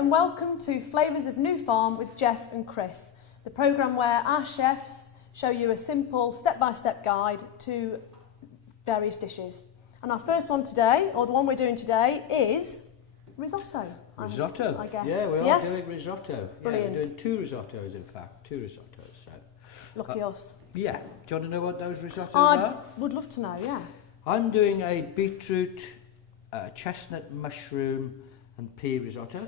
and welcome to Flavours of New Farm with Jeff and Chris, the programme where our chefs show you a simple step-by-step guide to various dishes. And our first one today, or the one we're doing today, is risotto. Risotto? I guess. Yeah, we are doing risotto. Brilliant. Yeah, we're doing two risottos, in fact. Two risottos. So. Lucky us. Yeah. Do you want to know what those risottos I are? would love to know, yeah. I'm doing a beetroot, chestnut mushroom and pea risotto.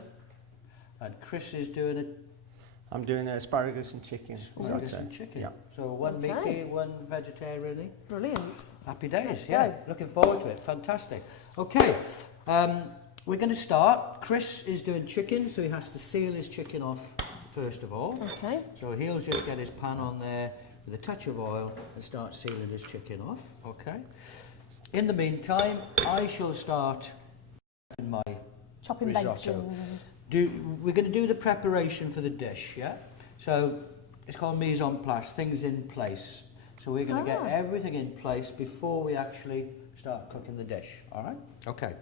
And Chris is doing a... I'm doing asparagus and chicken. Asparagus and chicken. Yeah. So one meaty, one vegetarian. Brilliant. Happy days, Let's yeah. go. Looking forward to it. Fantastic. Okay. We're going to start. Chris is doing chicken, so he has to seal his chicken off first of all. Okay. So he'll just get his pan on there with a touch of oil and start sealing his chicken off. Okay. In the meantime, I shall start my Chopping risotto. bacon. We're going to do the preparation for the dish, yeah? So it's called mise en place, things in place. So we're going to get everything in place before we actually start cooking the dish, all right? Okay.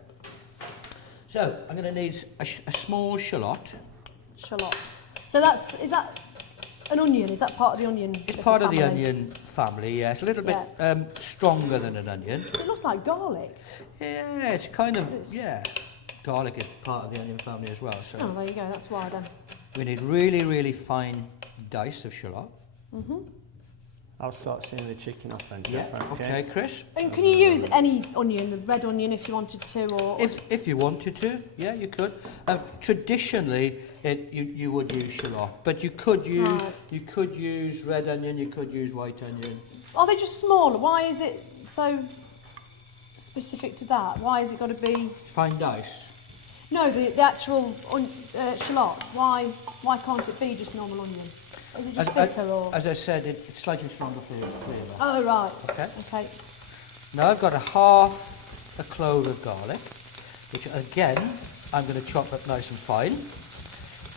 So I'm going to need a small shallot. Shallot. So is that an onion? Is that part of the onion? It's part of the onion family, yes. A little bit stronger than an onion. It looks like garlic. Yeah, it's kind of, yeah. Garlic is part of the onion family as well. So oh, there you go. That's why then. we need really, really fine dice of shallot. I'll start sealing the chicken off then. Yeah. Jeff, Okay, Chris. And can you use any onion, the red onion, if you wanted to, or If you wanted to, yeah, you could. Traditionally, you would use shallot, but you could use red onion, you could use white onion. are they just smaller? Why is it so specific to that? Why has it got to be? Fine dice. No, the actual shallot. Why can't it be just normal onion? Is it just thicker or? As I said, it's slightly stronger flavour. Oh right. Okay. Okay. Now I've got half a clove of garlic, which again I'm going to chop up nice and fine.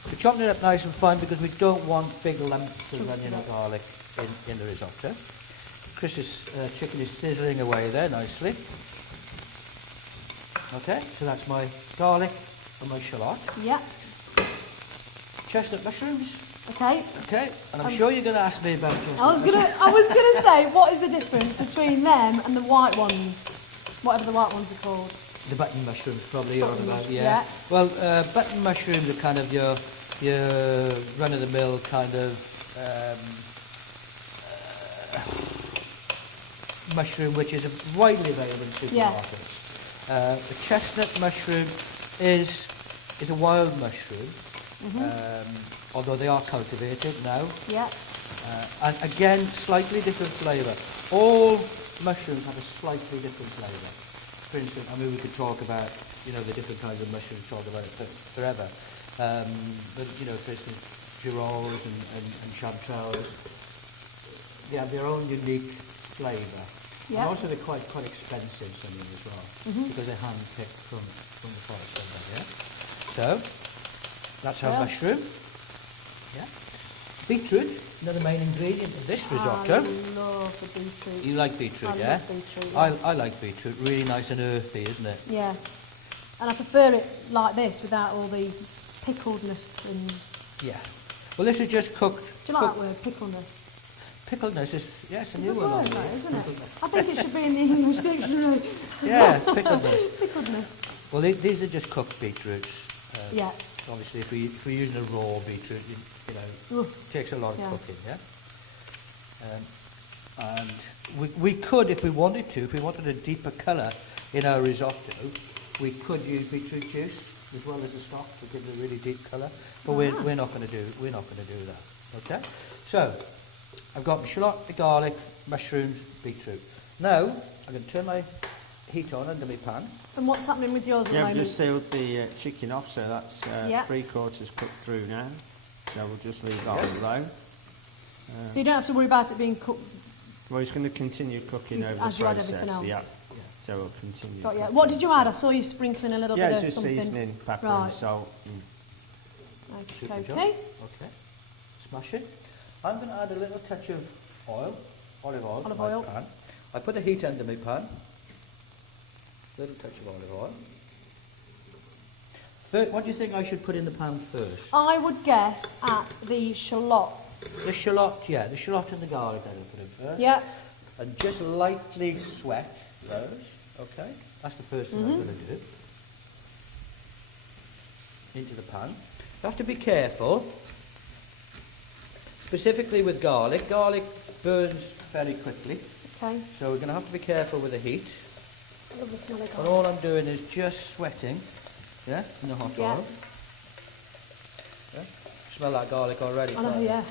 We're chopping it up nice and fine because we don't want big lumps of onion or garlic in the risotto. Chris's chicken is sizzling away there nicely. Okay, so that's my garlic and my shallot. Yeah. Chestnut mushrooms. Okay. Okay, and I'm sure you're going to ask me about chestnut I was gonna say, what is the difference between them and the white ones? Whatever the white ones are called. The button mushrooms, probably you're on about, yeah. Well, button mushrooms are kind of your run-of-the-mill kind of mushroom, which is widely available in supermarkets. The chestnut mushroom is a wild mushroom, although they are cultivated now. Yeah. And again, slightly different flavour. All mushrooms have a slightly different flavour. For instance, I mean, we could talk about, the different kinds of mushrooms, talk about it forever. But, for instance, girolles and chanterelles, they have their own unique flavour. Yeah. And also they're quite expensive, some of them as well, because they're hand-picked from the forest somewhere, yeah? So, that's our mushroom. Yeah. Beetroot, another main ingredient of this risotto. I love the beetroot. You like beetroot, I yeah? love beetroot, yeah. I like beetroot, really nice and earthy, isn't it? Yeah. And I prefer it like this, without all the pickledness and... Yeah. Well, this is just cooked. Do you like that word, pickleness? Pickledness is, yes, a new It's a one on good me. word, isn't it? I think it should be in the English dictionary. Yeah, pickledness. Pickledness. Well, these are just cooked beetroots. Yeah. Obviously, if we're using a raw beetroot, it takes a lot of cooking, yeah? And we could, if we wanted to, if we wanted a deeper colour in our risotto, we could use beetroot juice as well as the stock to give it a really deep colour. But we're not going to do that. Okay? So I've got my shallot, the garlic, mushrooms, beetroot. Now I'm going to turn my heat on under my pan. And what's happening with yours at the Yeah, moment? we've just sealed the chicken off, so that's Yeah. 3/4 cooked through now. So we'll just leave that alone. So you don't have to worry about it being cooked Well, it's going to continue cooking over the as you add process. everything else. Yeah. So we'll continue. Got you. cooking. What did you add? I saw you sprinkling a little Yeah, bit it's of just something. seasoning, pepper Right. and salt. Super Okay. job. Okay. Smash it. I'm going to add a little touch of olive oil to my pan. I put the heat under my pan. Little touch of olive oil. What do you think I should put in the pan first? I would guess at the shallot. The shallot, yeah, the shallot and the garlic I'm going to put in first. Yeah. And just lightly sweat those, okay? That's the first thing I'm going to do. Into the pan. You have to be careful, specifically with garlic. Garlic burns very quickly, Okay. so we're going to have to be careful with the heat. I love the smell of And garlic. all I'm doing is just sweating, yeah, in the hot Yeah. oil. Yeah. Smell that garlic already. I know, can't you? yeah.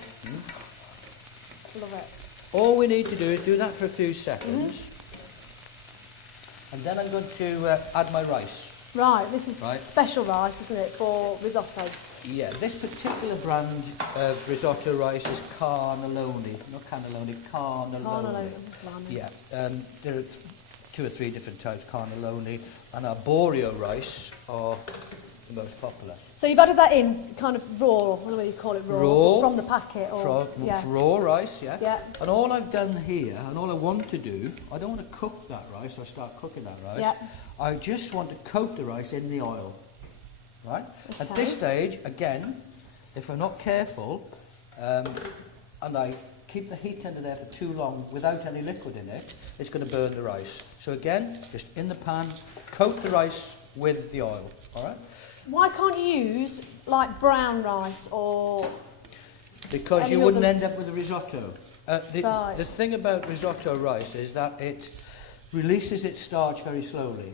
Love it. All we need to do is do that for a few seconds, and then I'm going to add my rice. Right, this is Right. special rice, isn't it, for risotto? Yeah, this particular brand of risotto rice is Carnelloni, not cannelloni, Carnelloni. Carnelloni. Blimey. Yeah, there are 2 or 3 different types, Carnelloni, and arborio rice are the most popular. So you've added that in kind of raw, I don't know whether you call it raw, Raw. from the packet or It's raw rice, yeah. Yeah. And all I've done here, and all I want to do, I don't want to cook that rice or start cooking that rice. Yeah. I just want to coat the rice in the oil, right? At Okay. this stage, again, if I'm not careful, and I keep the heat under there for too long without any liquid in it, it's going to burn the rice. So again, just in the pan, coat the rice with the oil, all right? Why can't you use like brown rice or Because Any you wouldn't other- end up with a risotto. Right. The thing about risotto rice is that it releases its starch very slowly.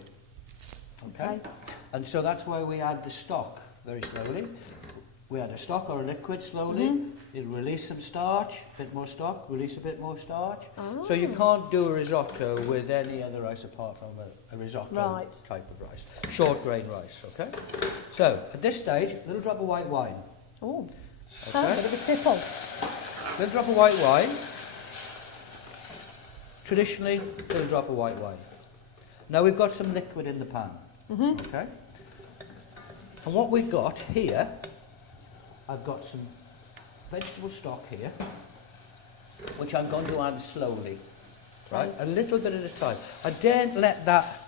Okay? And so that's why we add the stock very slowly. We add a stock or a liquid slowly. It'll release some starch, a bit more stock, release a bit more starch. So you can't do a risotto with any other rice apart from a risotto Right. type of rice. Short grain rice, okay? So at this stage, a little drop of white wine. oh, Okay? a bit of a tipple. Little drop of white wine. Traditionally, little drop of white wine. Now we've got some liquid in the pan. Okay? And what we've got here, I've got some vegetable stock here, which I'm going to add slowly. Right? A little bit at a time. I daren't let that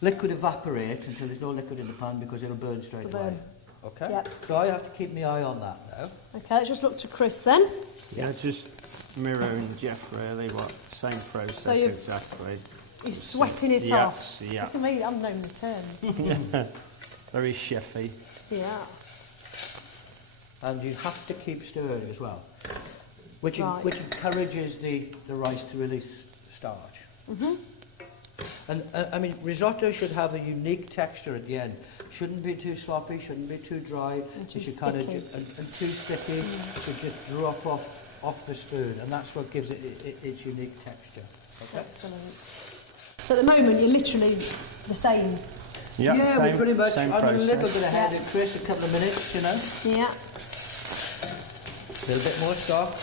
liquid evaporate until there's no liquid in the pan because it'll burn straight It'll away. burn. Okay? Yep. So I have to keep my eye on that now. Okay, let's just look to Chris then. Yeah, just mirroring Jeff really, same process So you've- exactly. You're sweating it Yeah, off. yeah. Look at me, I'm known the terms. Very chefy. Yeah. And you have to keep stirring as well, which Right. which encourages the rice to release starch. And I mean, risotto should have a unique texture at the end. Shouldn't be too sloppy, shouldn't be too dry, And too it should kind of sticky. and too sticky. Should just drop off the spoon, and that's what gives it its unique texture. Okay. Excellent. So at the moment, you're literally the same. Yeah, Yeah, same, we pretty much. same I'm process. a little bit ahead Yeah. of Chris, a couple of minutes, you know. Yeah. A little bit more stock.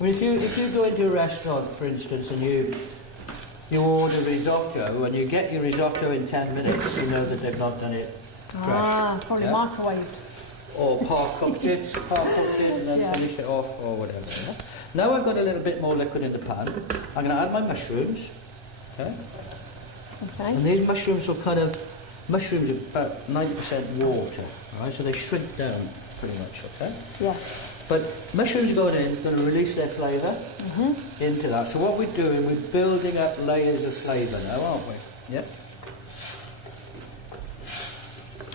I mean, if you go into a restaurant, for instance, and you order risotto and you get your risotto in 10 minutes, you know that they've not done it fresh. Ah, probably yeah? microwaved. Or part-cooked it and then Yeah. finish it off or whatever. Yeah? Now I've got a little bit more liquid in the pan. I'm going to add my mushrooms. Okay? Okay. And these mushrooms mushrooms are about 90% water, right? So they shrink down pretty much, okay? Yeah. But mushrooms going in, going to release their flavour into that. So what we're doing, we're building up layers of flavour now, aren't we? Yeah.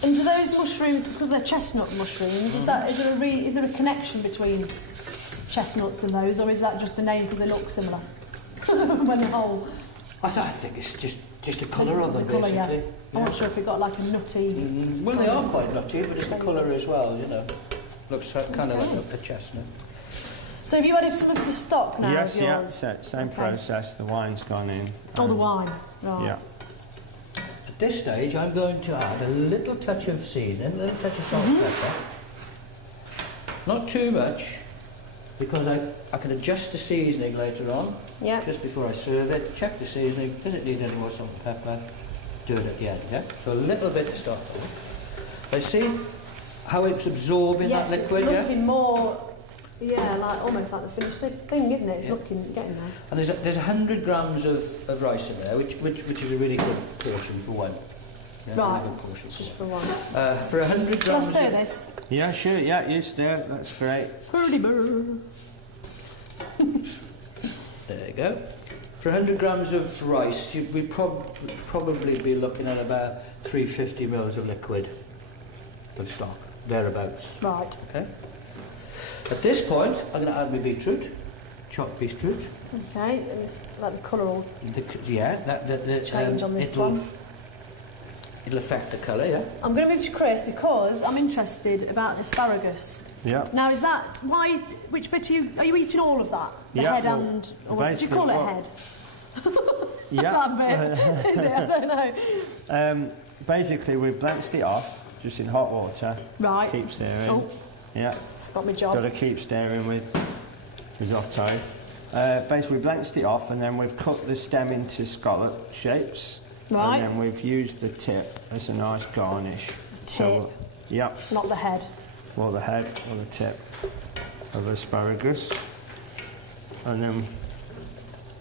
And do those mushrooms, because they're chestnut mushrooms, is there a connection between chestnuts and those, or is that just the name because they look similar? When they're whole. I think it's just the colour of them, The colour, basically. yeah. I'm not sure if it got like a nutty. Well, they are quite nutty, but it's the colour as well, you know. Looks kind of like a chestnut. So have you added some of the stock now Yes, of yeah, yours? same Okay. process. The wine's gone in. Oh, the wine. Right. Yeah. At this stage, I'm going to add a little touch of seasoning, a little touch of salt and pepper. Not too much, because I can adjust the seasoning later on, Yeah. just before I serve it. Check the seasoning, does it need any more salt and pepper? Do it at the end, yeah? So a little bit to start with. I see how it's absorbing Yes, that liquid, it's yeah? looking more, like almost like the finished thing, isn't it? It's Yeah. getting there. And there's 100 grams of rice in there, which is a really good portion for one. Yeah, Right, a good portion. it's just for one. For 100 Shall I grams. stir this? Yeah, sure, yeah, you stir, that's great. Hurdy burr. There you go. For 100 grams of rice, we'd probably be looking at about 350 mils of liquid of stock, thereabouts. Right. Okay. At this point, I'm going to add my beetroot, chopped beetroot. Okay, and it's like the colour will Change on this it'll, one. It'll affect the colour, yeah. I'm going to move to Chris because I'm interested about asparagus. Yeah. Now, is that why? Which bit are you eating all of that? The Yeah, head well, and or what, do you basically call it what- head? Yeah. That bit is it? I don't know. Basically, we've blanched it off, just in hot water. Right. Keep stirring. Oh, Yeah. got my Got job. to keep stirring with risotto. Basically, we blanched it off, and then we've cut the stem into scallop shapes. Right. And then we've used the tip as a nice garnish. The So, tip. yeah. Not the head. Or the head or the tip of asparagus. And then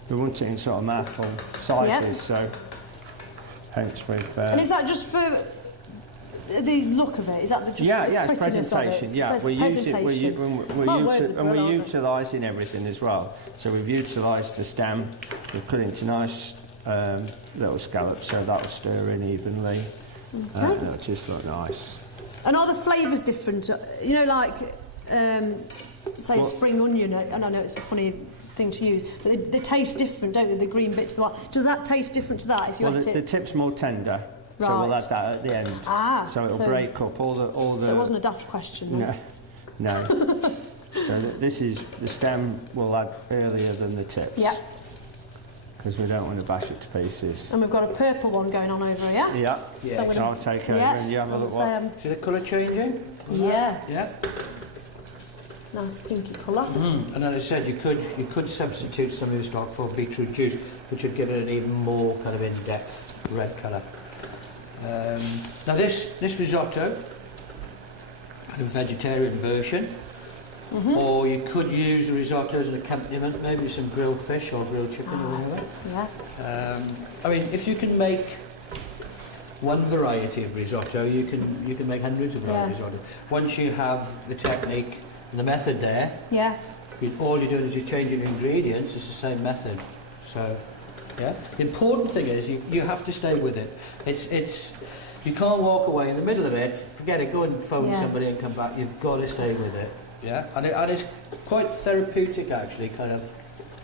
we want it in sort of mouthful sizes, so hence we've... And is that just for the look of it? Is that just yeah, the yeah, it's prettiness of it? presentation. It's Yeah, we use it. presentation. Well, words are And we're brilliant. utilising everything as well. So we've utilised the stem. We've cut it into nice little scallops, so that'll stir in evenly. Okay. That'll just look nice. And are the flavours different? You know, like, say, Well- spring onion. And I know it's a funny thing to use, but they taste different, don't they? The green bit to the white. Does that taste different to that if you Well, have the tip? tip's more tender, so we'll Right. add that at the end. Ah, so it'll so- break up all the. So it wasn't a daft question. No, no. So this is the stem. We'll add earlier than the tips. Yeah. Because we don't want to bash it to pieces. And we've got a purple one going on over here. Yeah. Yeah. So I'm So gonna- I'll take over Yeah. and you have a look. So, What? See the colour changing? yeah, Yeah. nice pinky colour. And as I said, you could substitute some of your stock for beetroot juice, which would give it an even more kind of in-depth red colour. Now this risotto, kind of vegetarian version, or you could use the risotto as an accompaniment, maybe some grilled fish or grilled chicken or whatever. Yeah. I mean, if you can make one variety of risotto, you can make hundreds of varieties of it. Once you have the technique and the method there, Yeah. all you're doing is you're changing ingredients. It's the same method. So, yeah. The important thing is you have to stay with it. It's you can't walk away in the middle of it. Forget it. Go and phone Yeah. somebody and come back. You've got to stay with it. Yeah. And it's quite therapeutic actually. Kind of,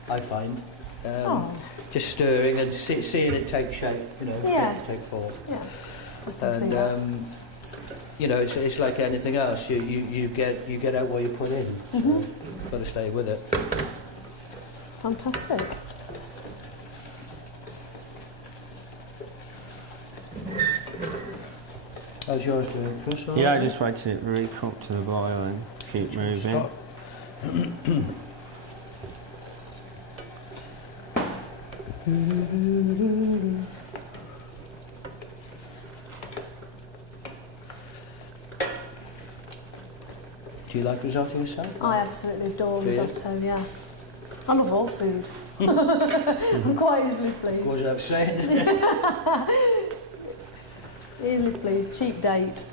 I find. Oh. Just stirring and seeing it take shape. You know, Yeah. take form. Yeah. I can see And that. you know, it's like anything else. You get out what you put in. So you've got to stay with it. Fantastic. How's yours doing, Chris? All Yeah, right? just wait till it recook to the boil and keep moving. Stop. Do you like risotto yourself? I absolutely adore Do you? risotto, yeah. I love all food. I'm quite easily pleased. Goes without saying. Easily pleased. Cheap date.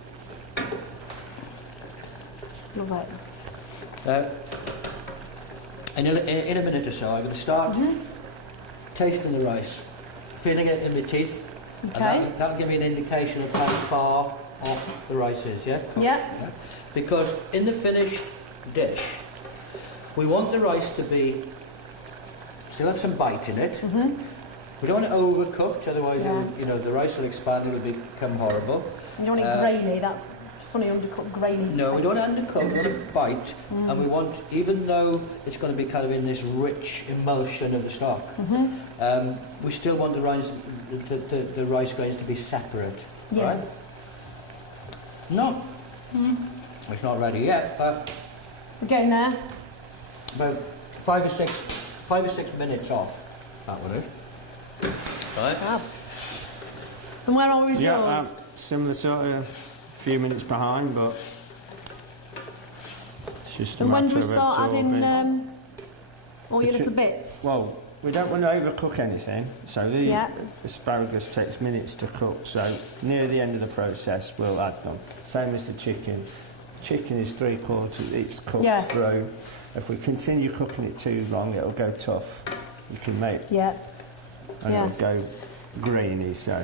Love it. In a minute or so, I'm going to start tasting the rice, feeling it in my teeth. Okay. And that'll give me an indication of how far off the rice is, yeah? Yeah. Yeah. Because in the finished dish, we want the rice to still have some bite in it. We don't want it overcooked, otherwise Yeah. you know, the rice will expand and it will become horrible. You don't want it grainy, that funny undercooked grainy No, we don't taste. want it undercooked, we want it bite, and we want, even though it's going to be kind of in this rich emulsion of the stock, we still want the rice grains to be separate. Yeah. Right? No, it's not ready yet, but We're getting there. about 5 or 6 minutes off. That one is. Right. Wow. And where are we with Yeah, yours? similar sort of few minutes behind, but it's just a And when matter do we of start absorbing. adding all your The little chi- bits? Well, we don't want to overcook anything, so the Yeah. asparagus takes minutes to cook, so near the end of the process we'll add them. Same as the chicken. Chicken is 3/4, it's cooked Yeah. through. If we continue cooking it too long, it'll go tough. You can make, Yeah. and Yeah. it'll go greeny, so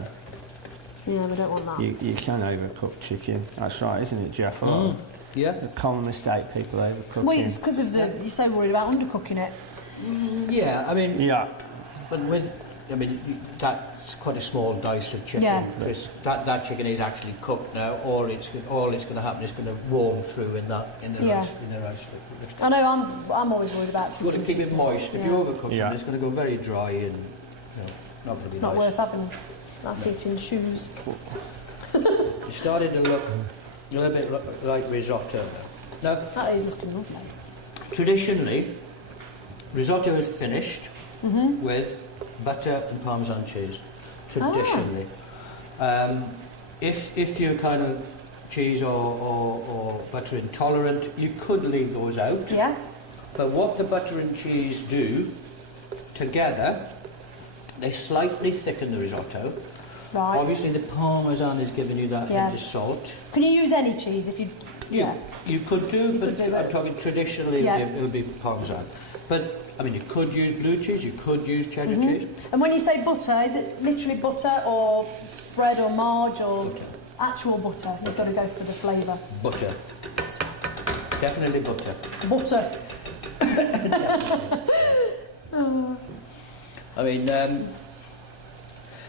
Yeah, we don't want that. you can overcook chicken. That's right, isn't it, Jeff? Yeah. A common mistake, people overcook Well, it. it's because of the, you're so worried about undercooking it. Yeah, I mean, Yeah. but that's quite a small dice of chicken. Yeah. Chris. That chicken is actually cooked now. All it's going to happen is going to warm through in the Yeah. rice. In the rice. I know, I'm always worried about You've got to keep it moist. If you Yeah. overcook Yeah. it, it's going to go very dry and not going to be not nice. worth having my feet in shoes. It's starting to look a little bit like risotto. Now, That is looking lovely. traditionally, risotto is finished Mm-hmm. with butter and Parmesan cheese. Ah. Traditionally, if you're kind of cheese or butter intolerant, you could leave those out. Yeah. But what the butter and cheese do together, they slightly thicken the risotto. Right. Obviously, the Parmesan is giving you that Yeah. hint of salt. Can you use any cheese if you? You could do, but could do I'm it. talking traditionally, Yeah. it'll be Parmesan. But, I mean, you could use blue cheese, you could use cheddar Mm-hmm. cheese. And when you say butter, is it literally butter or spread or marge or Butter. actual butter? You've got to go for the flavour. Butter. Definitely butter. Butter. I mean,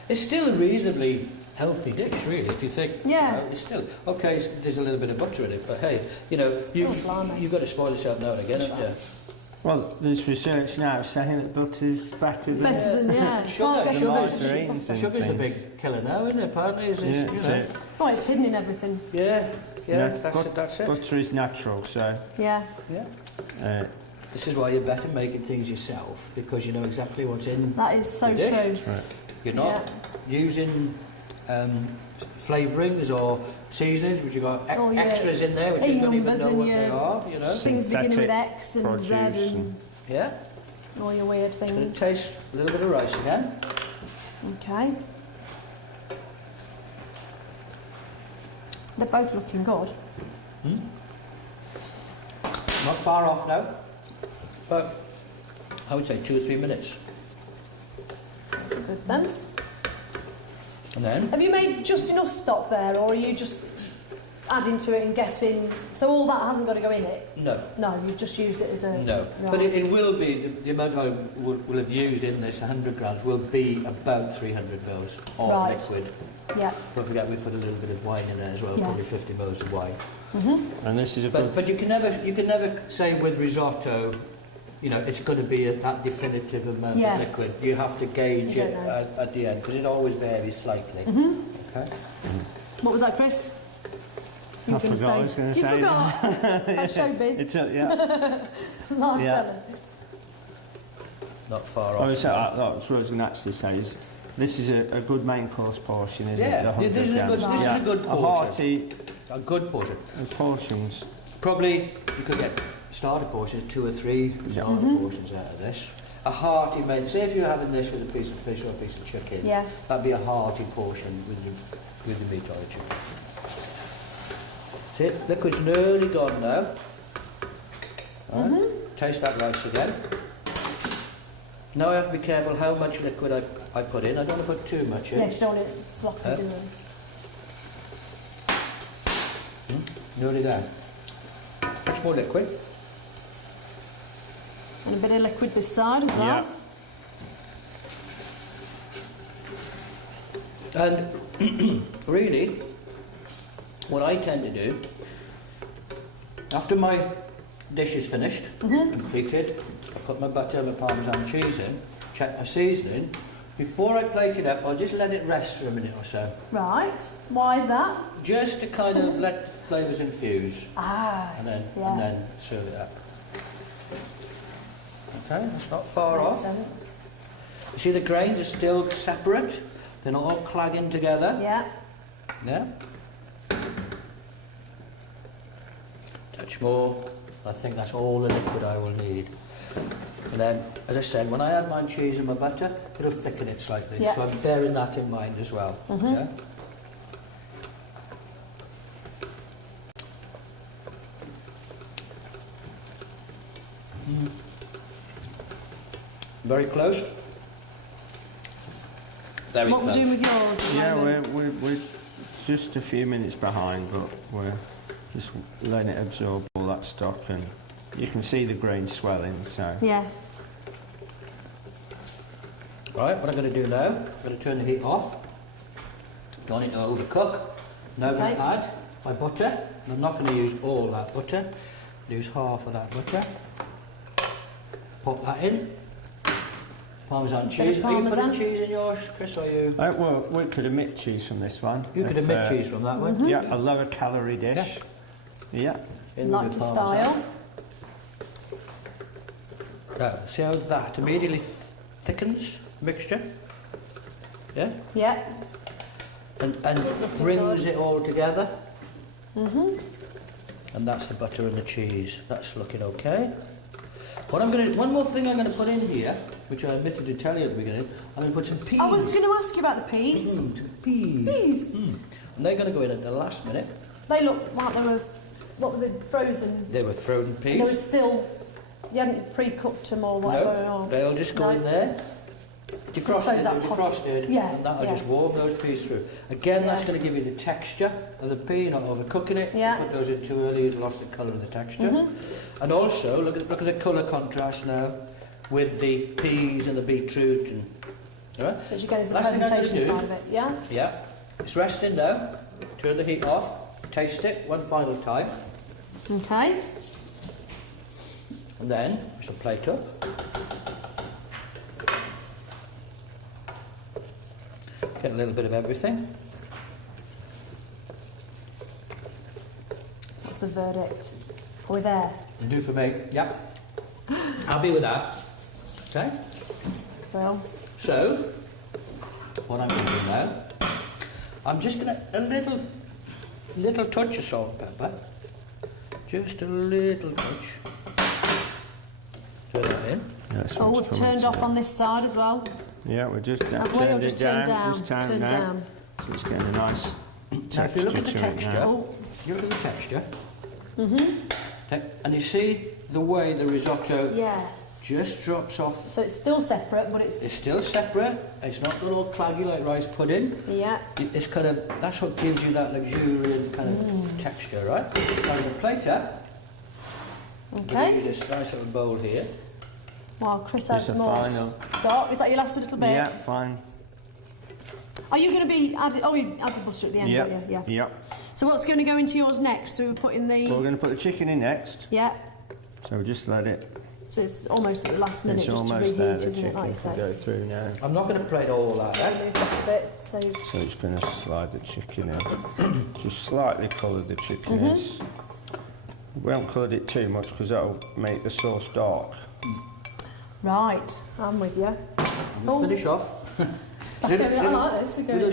it's still a reasonably healthy dish, really, if you think. Yeah. It's still, okay, there's a little bit of butter in it, but hey, Oh, blimey. you've got to spoil yourself now and again, haven't you? Well, there's research now saying that butter's better than... Better than, yeah. Sugar, Can't get sugar, better than margarines butter. and Sugar's the things. big killer now, isn't it? Apparently, is Yeah, you that's know. it. Oh, it's hidden in everything. Yeah, that's it. Butter is natural, so... Yeah. Yeah. Uh, This is why you're better making things yourself, because you know exactly what's in. That is so The dish. true. right. You're not using flavourings or seasonings, which you've got Oh, yeah. extras in there, which you don't even numbers know and what they your- are, you know. Things beginning with Synthetic X and produce Z and and- Yeah. all your weird Gonna things. taste a little bit of rice again. Okay. They're both looking good. Not far off now, but I would say 2 or 3 minutes. That's good then. And then, Have you made just enough stock there, or are you just adding to it and guessing? So all that hasn't got to go in it? no, No, you've just used it as a... no. Right. But it will be, the amount I will have used in this, 100 grams, will be about 300 mils of Right. liquid. Yeah. Don't forget we put a little bit of wine in there as well, Yeah. probably 50 mils of wine. And this is a good... But you can never say with risotto, you know, it's going to be that definitive amount Yeah. of liquid. You have to gauge You it don't know. at the end because it always varies slightly. Okay. What was that, Chris? You I were gonna forgot, I was gonna You say forgot. That's showbiz. It's yeah. Live Yeah. telling. Not far I off. was, that's what I was going to actually say is this is a good main course portion, isn't Yeah, it? The 100 this is a good- grams. this is a good A portion. hearty A good portion. portions. Probably you could get starter portions, 2 or 3 starter portions out of this. A hearty main. Say if you're having this with a piece of fish or a piece of chicken, Yeah. that'd be a hearty portion with the meat or the chicken. See, liquid's nearly gone now. Right. Taste that rice again. Now I have to be careful how much liquid I put in. I don't want to put too much in. Yeah, 'cause you don't want it sloppy, do you? Nearly there. Much more liquid. And a bit of liquid this side as well. Yeah. And really, what I tend to do, after my dish is finished, completed, I put my butter, my Parmesan cheese in, check my seasoning. Before I plate it up, I'll just let it rest for a minute or so, Right. Why is that? just to kind of let flavours infuse, Ah. and then Yeah. serve it up. Okay, that's not far Makes off. sense. You see, the grains are still separate; they're not all clagging together. Yeah. Yeah. Touch more. I think that's all the liquid I will need. And then, as I said, when I add my cheese and my butter, it'll thicken it slightly. Yeah. So I'm bearing that in mind as well. Yeah? Very close. Very What we're close. doing with yours? at the Yeah, moment? we're just a few minutes behind, but we're just letting it absorb all that stock, and you can see the grain swelling. So Yeah. Right, what I'm going to do now, I'm going to turn the heat off. Don't want it to overcook. Now I'm going to Okay. add my butter. And I'm not going to use all that butter. I'll use half of that butter. Pop that in. Parmesan cheese. Are you parmesan. putting cheese in yours, Chris, or you? well, we could omit cheese from this one. You could if, omit cheese from that one. Yeah, a lower calorie dish. Yeah. In Like with your parmesan. style. Now, see how that immediately thickens the mixture? Yeah? Yeah. And looking brings good. it all together. And that's the butter and the cheese. That's looking okay. One more thing I'm going to put in here, which I omitted to tell you at the beginning. I'm going to put some peas. I was going to ask you about the peas. Peas. Peas. And they're going to go in at the last minute. They look like they were, what were they, frozen? They were frozen peas. They were still, you hadn't pre-cooked them or whatever. No, or, they'll just go in there. suppose that's hot. Defrosted, Yeah, and that'll yeah. just warm those peas through. Again, that's Yeah. going to give you the texture of the pea, not overcooking it. Yeah. If you put those in too early, you've lost the colour and the texture. And also, look at the colour contrast now with the peas and the beetroot. And, all right? Which again is the Last thing I'm gonna presentation do- side of it, yeah? Yeah, it's resting now. Turn the heat off. Taste it one final time, Okay. and then we shall plate up. Get a little bit of everything. What's the verdict? Are we there? You do for me. Yeah. Happy with that. Okay. Well, So, what I'm going to do now, I'm just going to a little touch of salt and pepper, just a little touch. Turn that in. Yeah, this oh, one's we've coming turned off together. on this side as well. Yeah, we're just Have we, or turned it just turned down? Just turned Turned down. down. So it's getting a nice Now, texture if you look at the to it texture, now. you look at the texture, okay, and you see the way the risotto Yes. just drops off. So it's still separate, but It's it's... still separate. It's not got all claggy like rice pudding. Yeah. It's kind of, that's what gives you that luxuriant kind of texture, right? Now the plate up. I'm going Okay. to use this nice little bowl here. While Chris Just adds a more final- stock. Is that your last little bit? Yeah, fine. Are you going to be adding... Oh, you added butter at the end, Yeah, don't you? Yeah. yeah. So what's going to go into yours next? Do we put in the... So we're going to put the chicken in next. Yeah. So we'll just let it. So it's almost at the last minute It's just to almost reheat, there. The isn't it? chicken Like you can say. go through now. I'm not going to plate all that out. Move that a bit. So So it's going to slide the chicken in. Just slightly colour the chicken is. We haven't coloured it too much because that'll make the sauce dark. right, I'm with you. We'll finish off. I like this. We go little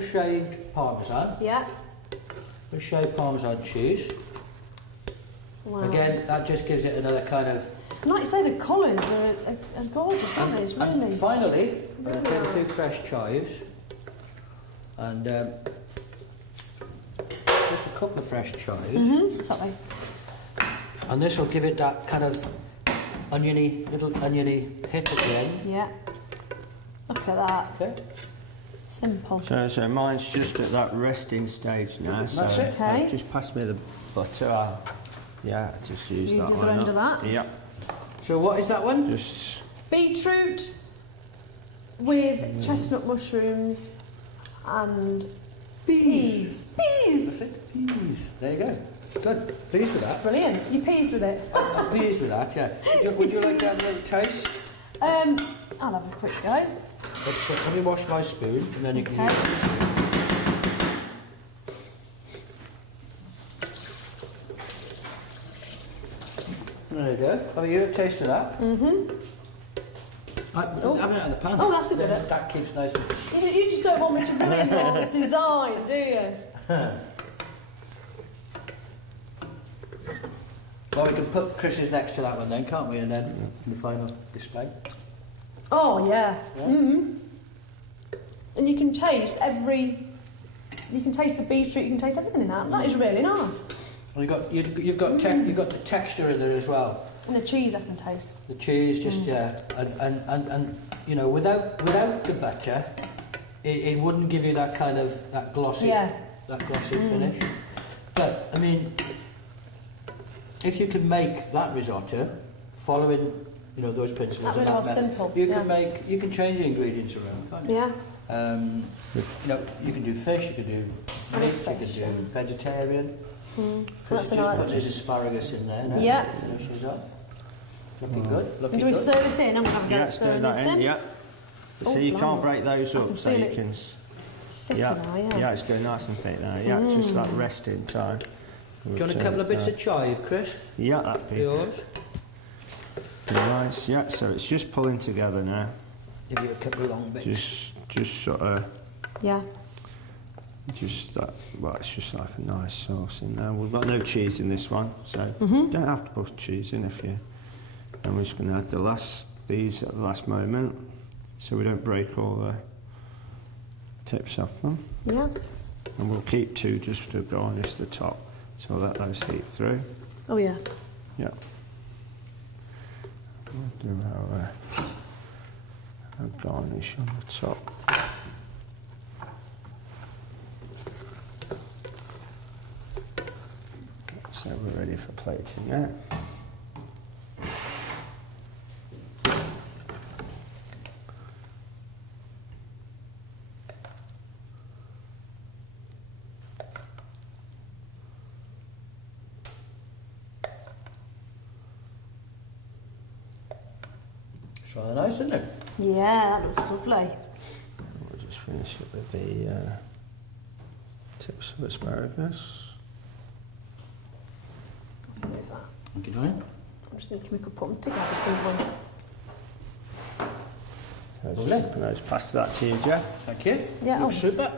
shaved parmesan, Yeah. little shaved parmesan cheese. Wow. Again, that just gives it another kind of. And like you say, the colours are gorgeous, aren't they? It's And really. finally, I'm going to Really take a few nice. fresh chives and just a couple of fresh chives. Sorry. And this will give it that kind of little oniony hit at the end. Yeah. Look at that. Okay. Simple. So mine's just at that resting stage now. So That's it. Okay. Just pass me the butter. Yeah, just use Use that the one. other end up. of that. Yeah. So what is that one? Just Beetroot with chestnut mushrooms and peas. Peas! That's it. Peas. There you go. Good. Pleased with that. Brilliant. You peas with it. I'm pleased with that, yeah. Would you like to have a little taste? I'll have a quick go. Let me wash my spoon and then you can Okay. use the spoon. There you go. Have you a taste of that? Mm-hmm. Have it out of the pan. Oh, that's a good Then one. That keeps nice and... You just don't want me to ruin your design, do you? Or we can put Chris's next to that one then, can't we? And then in the final display. Oh yeah. Yeah. Mm-hmm. And you can taste you can taste the beetroot, you can taste everything in that. That is really nice. And you've got the texture in there as well. And the cheese I can taste. The cheese, just and you know, without the butter, it wouldn't give you that kind of that glossy finish. But I mean, if you can make that risotto, following those principles, That really simple. you can change the ingredients around, can't you? Yeah. You can do fish, you can do meat, you can do vegetarian. That's Just put his asparagus in there now. Yeah. Finishes off. Looking good. And do we stir this in? I'm going to go stirring this in. Yeah. Oh, See, you blimey. can't break those I up, can so feel you it can. Thicker Yeah, now, yeah. yeah, it's going nice and thick now. Yeah, just like resting time. Do you want a couple of bits of chive, Chris? Yeah, that'd be Yours? nice. Yeah, so it's just pulling together now. Give you a couple of long bits. Just sort of. Yeah. Just that. Well, it's just like a nice sauce in there. We've got no cheese in this one, so you don't have to put cheese in if you. And we're just going to add these at the last moment, so we don't break all the tips off them. Yeah. And we'll keep 2 just to garnish the top, so we'll let those heat through. Oh yeah. Yeah. We'll do our garnish on the top. So we're ready for plating now. It's rather nice, isn't it? Yeah, that looks lovely. We'll just finish it with the tips of asparagus. Let's move that. Thank you, darling. I'm just thinking we could put them together, couldn't we? Lovely. I'll just pass that to you, Jeff. Thank you. Yeah, Looks super.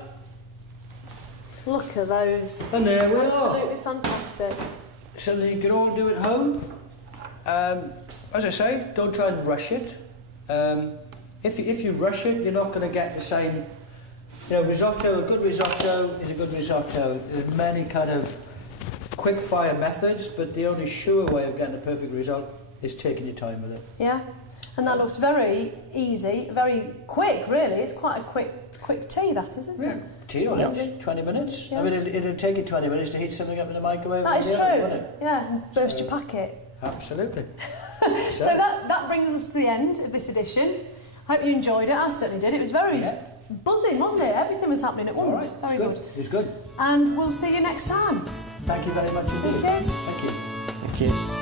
Look at those. And there we are. Absolutely fantastic. Something you can all do at home. As I say, don't try and rush it. If you rush it, you're not going to get the same. Risotto. A good risotto is a good risotto. There's many kind of quick fire methods, but the only sure way of getting a perfect result is taking your time with it. Yeah. And that looks very easy, very quick, really. It's quite a quick tea, that, isn't it? Yeah, tea or else, 20 minutes. Yeah. I mean, it'd take you 20 minutes to heat something up in the microwave. That is in the oven, wouldn't true. it? Yeah, and burst your packet. Absolutely. So that brings us to the end of this edition. Hope you enjoyed it. I certainly did. It was very buzzing, wasn't it? Everything was happening at once. All right, Very good. It's good. And we'll see you next time. Thank you very much indeed. Thank you. Thank you. Thank you.